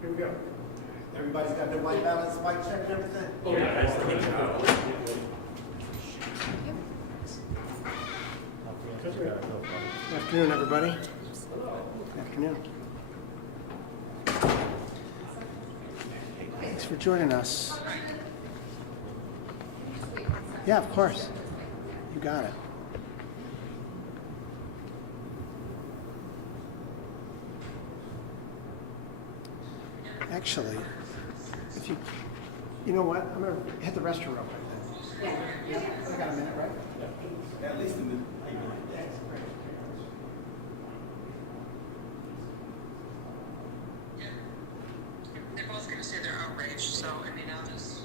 Here we go. Everybody's got their white balance, white check and everything? Oh, yeah, that's the thing. Good afternoon, everybody. Good afternoon. Thanks for joining us. Yeah, of course. You got it. Actually, if you know what, I'm gonna hit the restroom real quick then. Yeah, I got a minute, right? Yeah, at least in the. They're both going to say they're outraged, so I mean, I'll just.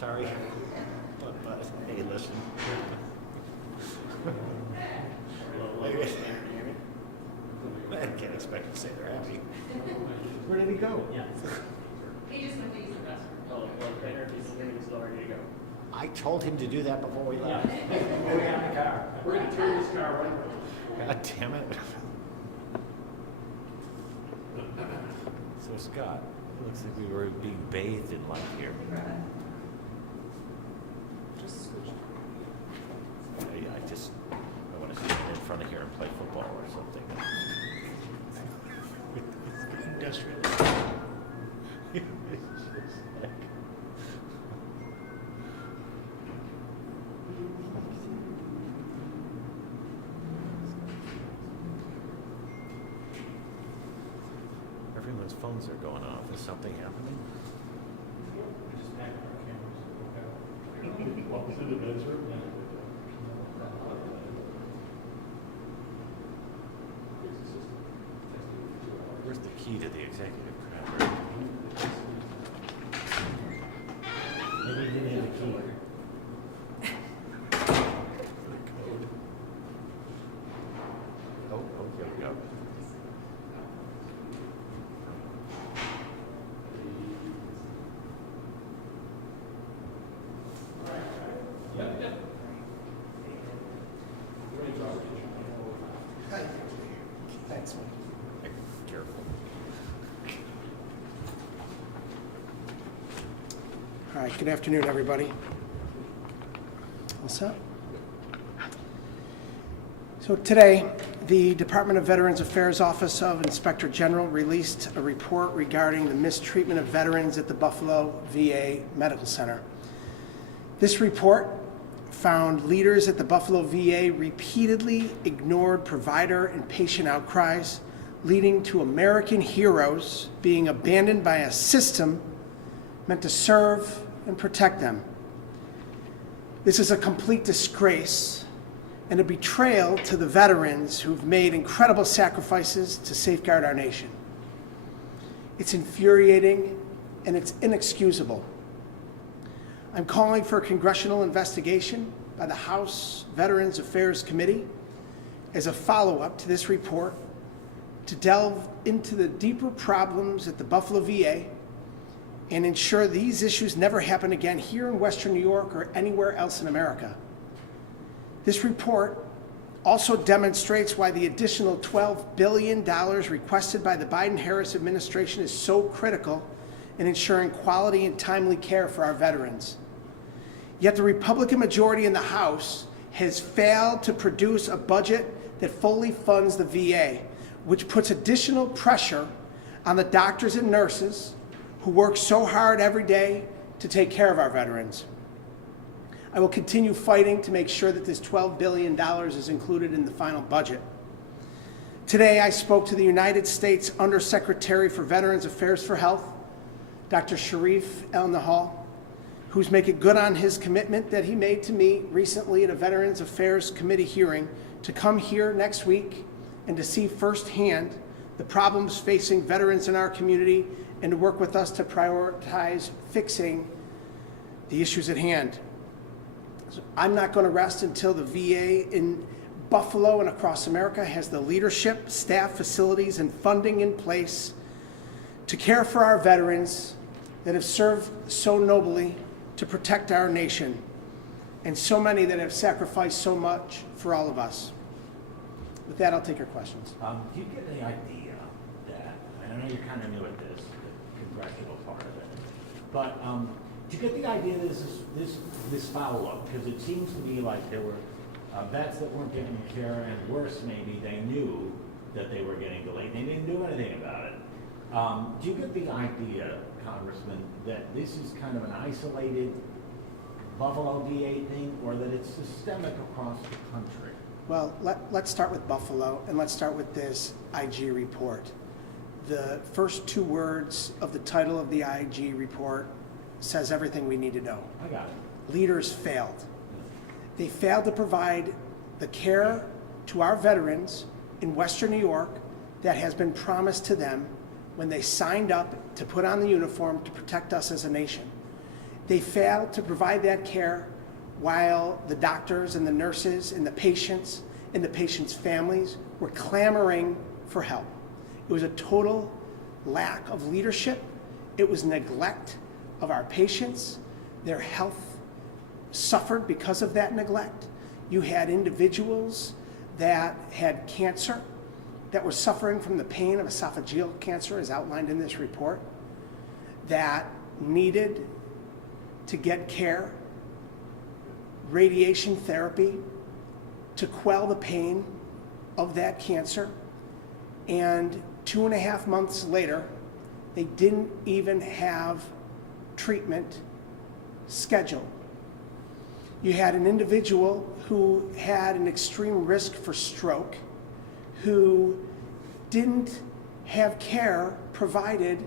Sorry. But hey, listen. I can't expect to say they're happy. Where did he go? Yeah. He just went to use the restroom. Oh, well, better if he's ready to go. I told him to do that before we left. We're in the car. We're gonna turn this car right. God damn it. So Scott, it looks like we were being bathed in light here. I want to sit in front of here and play football or something. Industrial. It's just like, everyone's phones are going off. Is something happening? We just packed our cameras. Walk through the bedroom. Where's the key to the executive crowd? Maybe you didn't have a key. The code. Oh, here we go. Thanks, man. Careful. All right, good afternoon, everybody. What's up? So today, the Department of Veterans Affairs Office of Inspector General released a report regarding the mistreatment of veterans at the Buffalo VA Medical Center. This report found leaders at the Buffalo VA repeatedly ignored provider and patient outcries, leading to American heroes being abandoned by a system meant to serve and protect them. This is a complete disgrace and a betrayal to the veterans who've made incredible sacrifices to safeguard our nation. It's infuriating and it's inexcusable. I'm calling for a congressional investigation by the House Veterans Affairs Committee as a follow-up to this report to delve into the deeper problems at the Buffalo VA and ensure these issues never happen again here in Western New York or anywhere else in America. This report also demonstrates why the additional $12 billion requested by the Biden-Harris administration is so critical in ensuring quality and timely care for our veterans. Yet the Republican majority in the House has failed to produce a budget that fully funds the VA, which puts additional pressure on the doctors and nurses who work so hard every day to take care of our veterans. I will continue fighting to make sure that this $12 billion is included in the final budget. Today, I spoke to the United States Undersecretary for Veterans Affairs for Health, Dr. Sharif El-Nahal, who's making good on his commitment that he made to me recently at a Veterans Affairs Committee hearing to come here next week and to see firsthand the problems facing veterans in our community and to work with us to prioritize fixing the issues at hand. So I'm not going to rest until the VA in Buffalo and across America has the leadership, staff, facilities, and funding in place to care for our veterans that have served so nobly to protect our nation, and so many that have sacrificed so much for all of us. With that, I'll take your questions. Do you get the idea that, and I know you're kind of new at this, the congressional part of it, but do you get the idea that this follow-up? Because it seems to me like there were vets that weren't getting care, and worse, maybe they knew that they were getting delayed. They didn't do anything about it. Do you get the idea, Congressman, that this is kind of an isolated Buffalo VA thing, or that it's systemic across the country? Well, let's start with Buffalo, and let's start with this IG report. The first two words of the title of the IG report says everything we need to know. I got it. Leaders failed. They failed to provide the care to our veterans in Western New York that has been promised to them when they signed up to put on the uniform to protect us as a nation. They failed to provide that care while the doctors and the nurses and the patients families were clamoring for help. It was a total lack of leadership. It was neglect of our patients. Their health suffered because of that neglect. You had individuals that had cancer that were suffering from the pain of esophageal cancer, as outlined in this report, that needed to get care, radiation therapy to quell the pain of that cancer. And 2.5 months later, they didn't even have treatment scheduled. You had an individual who had an extreme risk for stroke, who didn't have care provided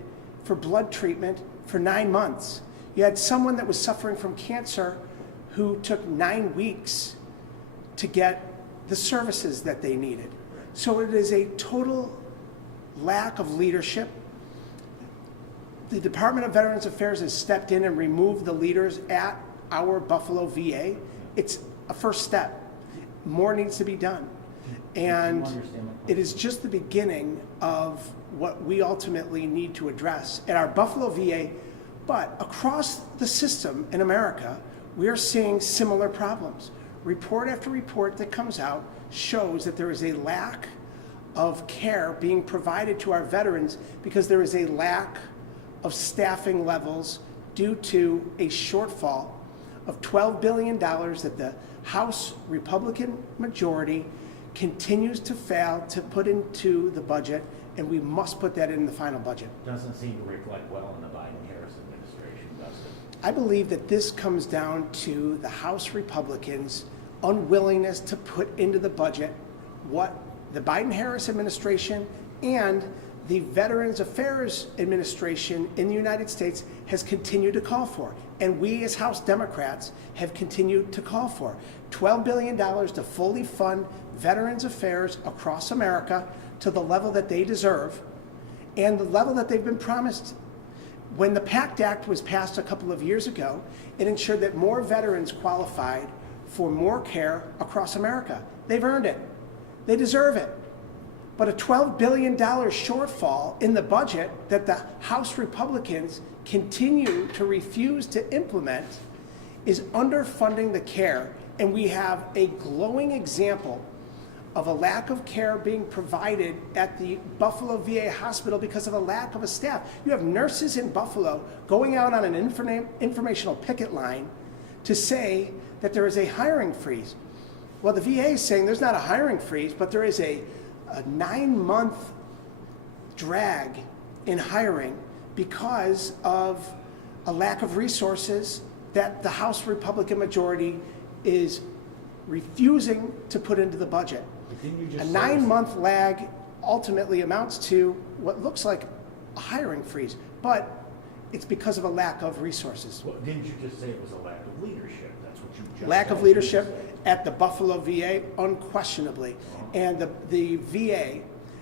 for blood treatment for 9 months. You had someone that was suffering from cancer who took 9 weeks to get the services that they needed. So it is a total lack of leadership. The Department of Veterans Affairs has stepped in and removed the leaders at our Buffalo VA. It's a first step. More needs to be done. And it is just the beginning of what we ultimately need to address at our Buffalo VA. But across the system in America, we are seeing similar problems. Report after report that comes out shows that there is a lack of care being provided to our veterans because there is a lack of staffing levels due to a shortfall of $12 billion that the House Republican majority continues to fail to put into the budget, and we must put that in the final budget. Doesn't seem to reflect well on the Biden-Harris administration, does it? I believe that this comes down to the House Republicans' unwillingness to put into the budget what the Biden-Harris administration and the Veterans Affairs Administration in the United States has continued to call for. And we as House Democrats have continued to call for $12 billion to fully fund Veterans Affairs across America to the level that they deserve and the level that they've been promised. When the PACT Act was passed a couple of years ago, it ensured that more veterans qualified for more care across America. They've earned it. They deserve it. But a $12 billion shortfall in the budget that the House Republicans continue to refuse to implement is underfunding the care. And we have a glowing example of a lack of care being provided at the Buffalo VA hospital because of a lack of a staff. You have nurses in Buffalo going out on an informational picket line to say that there is a hiring freeze. Well, the VA is saying there's not a hiring freeze, but there is a 9-month drag in hiring because of a lack of resources that the House Republican majority is refusing to put into the budget. A 9-month lag ultimately amounts to what looks like a hiring freeze, but it's because of a lack of resources. Well, didn't you just say it was a lack of leadership? That's what you just Lack of said. leadership at the Buffalo VA, unquestionably. And the VA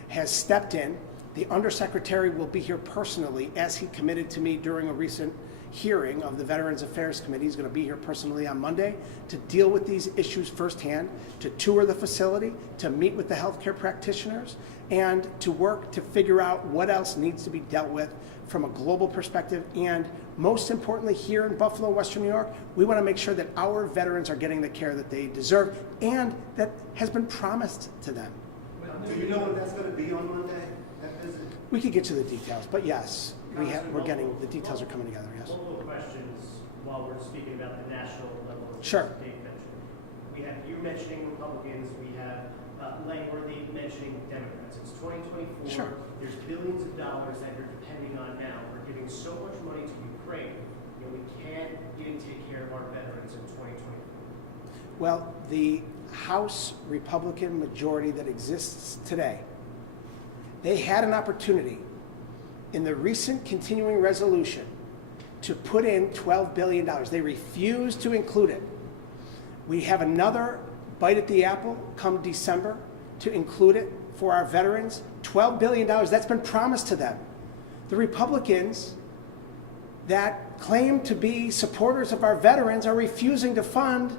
has stepped in. The undersecretary will be here personally, as he committed to me during a recent hearing of the Veterans Affairs Committee. He's going to be here personally on Monday to deal with these issues firsthand, to tour the facility, to meet with the healthcare practitioners, and to work to figure out what else needs to be dealt with from a global perspective. And most importantly, here in Buffalo, Western New York, we want to make sure that our veterans are getting the care that they deserve and that has been promised to them. Do you know what that's going to be on Monday, that visit? We could get to the details, but yes, we're getting, the details are coming together, yes. Multiple questions while we're speaking about the national level of Sure. state venture. We have you mentioning Republicans, we have Langworthy mentioning Democrats. It's 2024. Sure. There's billions of dollars that you're depending on now. We're giving so much money to Ukraine. You know, we can't even take care of our veterans in 2024. Well, the House Republican majority that exists today, they had an opportunity in the recent continuing resolution to put in $12 billion. They refused to include it. We have another bite at the apple come December to include it for our veterans. $12 billion, that's been promised to them. The Republicans that claim to be supporters of our veterans are refusing to fund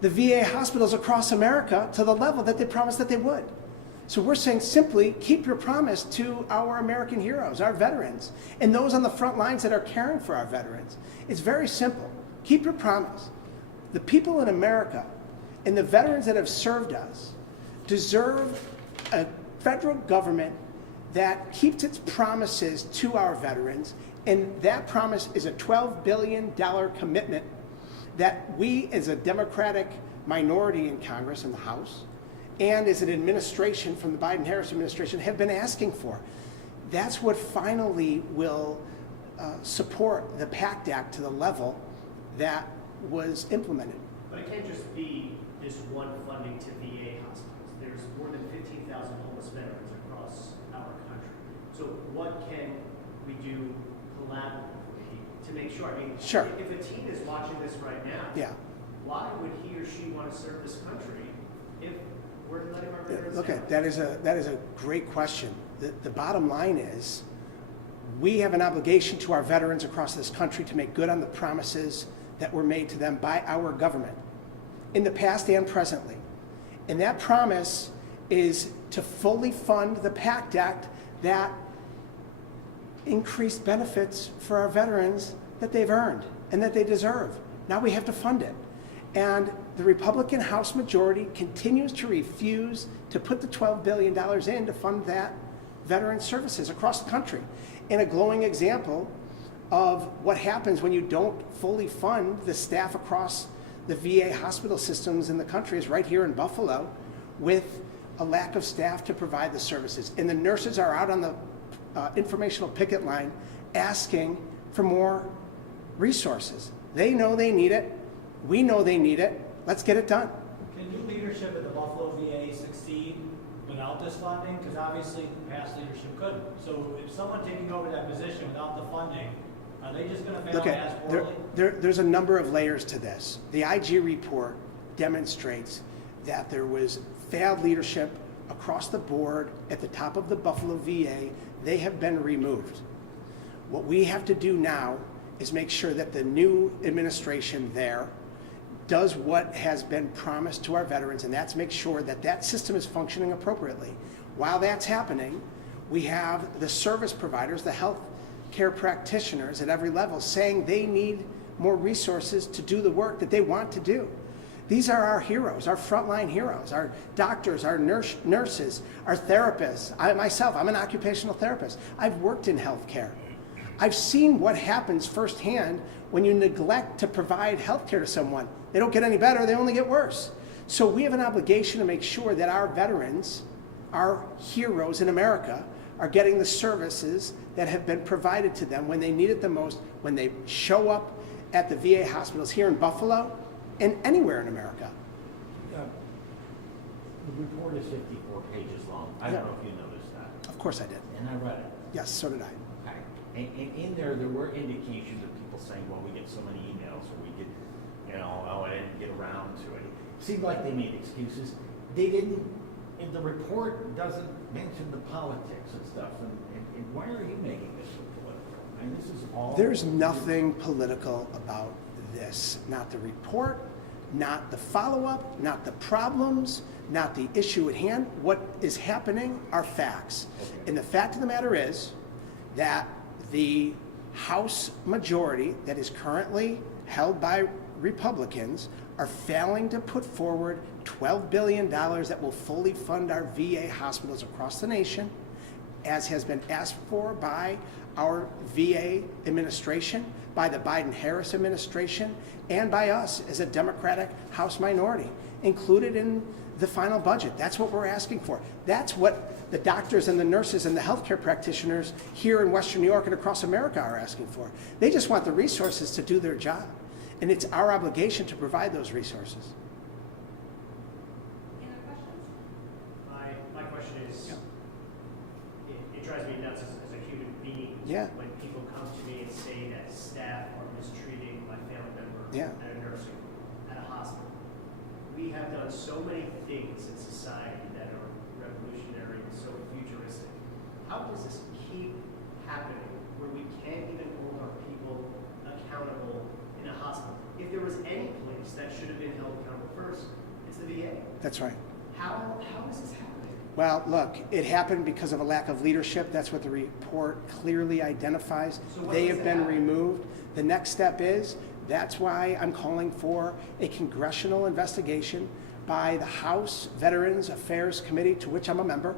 the VA hospitals across America to the level that they promised that they would. So we're saying simply keep your promise to our American heroes, our veterans, and those on the front lines that are caring for our veterans. It's very simple. Keep your promise. The people in America and the veterans that have served us deserve a federal government that keeps its promises to our veterans, and that promise is a $12 billion commitment that we as a Democratic minority in Congress and the House and as an administration from the Biden-Harris administration have been asking for. That's what finally will support the PACT Act to the level that was implemented. But it can't just be this one funding to VA hospitals. There's more than 15,000 homeless veterans across our country. what can we do collaboratively to make sure? I mean, Sure. if a teen is watching this right now, Yeah. why would he or she want to serve this country if we're letting our veterans Okay, down? that is a great question. The bottom line is, we have an obligation to our veterans across this country to make good on the promises that were made to them by our government in the past and presently. And that promise is to fully fund the PACT Act that increased benefits for our veterans that they've earned and that they deserve. Now we have to fund it. And the Republican House majority continues to refuse to put the $12 billion in to fund that veteran services across the country. And a glowing example of what happens when you don't fully fund the staff across the VA hospital systems in the country is right here in Buffalo, with a lack of staff to provide the services. And the nurses are out on the informational picket line asking for more resources. They know they need it. We know they need it. Let's get it done. Can new leadership at the Buffalo VA succeed without this funding? Because obviously past leadership couldn't. So if someone taking over that position without the funding, are they just going to fail Look as at, poorly? there's a number of layers to this. The IG report demonstrates that there was failed leadership across the board at the top of the Buffalo VA. They have been removed. What we have to do now is make sure that the new administration there does what has been promised to our veterans, and that's make sure that that system is functioning appropriately. While that's happening, we have the service providers, the health care practitioners at every level saying they need more resources to do the work that they want to do. These are our heroes, our frontline heroes, our doctors, our nurses, our therapists. I'm an occupational therapist. I've worked in healthcare. I've seen what happens firsthand when you neglect to provide healthcare to someone. They don't get any better, they only get worse. So we have an obligation to make sure that our veterans, our heroes in America, are getting the services that have been provided to them when they need it the most, when they show up at the VA hospitals here in Buffalo and anywhere in America. The report is 54 pages long. I don't know if you noticed that. Of course I did. And I read it. Yes, so did I. Okay. And in there were indications of people saying, well, we get so many emails, or we get, oh, I didn't get around to it. It seemed like they made excuses. They didn't, and the report doesn't mention the politics and stuff. And why are you making this so political? I mean, this is all. There's nothing political about this. Not the report, not the follow-up, not the problems, not the issue at hand. What is happening are facts. Okay. And the fact of the matter is that the House majority that is currently held by Republicans are failing to put forward $12 billion that will fully fund our VA hospitals across the nation, as has been asked for by our VA administration, by the Biden-Harris administration, and by us as a Democratic House minority, included in the final budget. That's what we're asking for. That's what the doctors and the nurses and the healthcare practitioners here in Western New York and across America are asking for. They just want the resources to do their job. And it's our obligation to provide those resources. Any other questions? My question is, it drives me nuts as a human being. Yeah. When people come to me and say that staff are mistreating my family member Yeah. at a nursing home, at a hospital. We have done so many things in society that are revolutionary and so futuristic. How does this keep happening where we can't even hold our people accountable in a hospital? If there was any place that should have been held accountable first, it's the VA. That's right. How is this happening? Well, look, it happened because of a lack of leadership. That's what the report clearly identifies. So what They needs have to been happen? removed. The next step is, that's why I'm calling for a congressional investigation by the House Veterans Affairs Committee, to which I'm a member,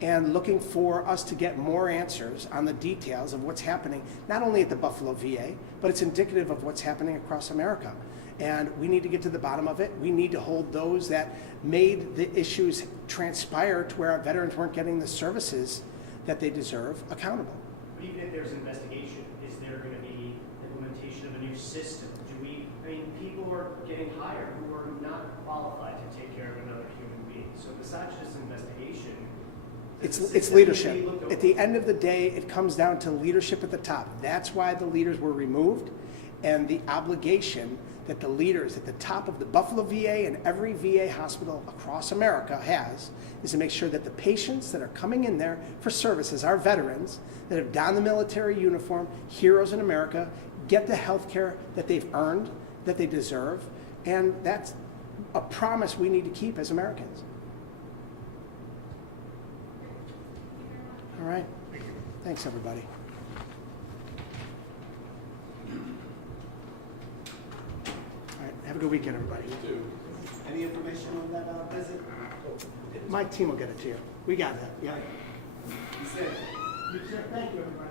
and looking for us to get more answers on the details of what's happening, not only at the Buffalo VA, but it's indicative of what's happening across America. And we need to get to the bottom of it. We need to hold those that made the issues transpire to where our veterans weren't getting the services that they deserve accountable. But even if there's an investigation, is there going to be implementation of a new system? People are getting hired who are not qualified to take care of another human being. So besides just an investigation, It's leadership. At the end of the day, it comes down to leadership at the top. That's why the leaders were removed, and the obligation that the leaders at the top of the Buffalo VA and every VA hospital across America has is to make sure that the patients that are coming in there for services, our veterans that have donned the military uniform, heroes in America, get the health care that they've earned, that they deserve, and that's a promise we need to keep as Americans. All right. Thanks, everybody. All right. Have a good weekend, everybody. Any information on that visit? My team will get it to you. We got that. Yeah. You said Thank you, everybody.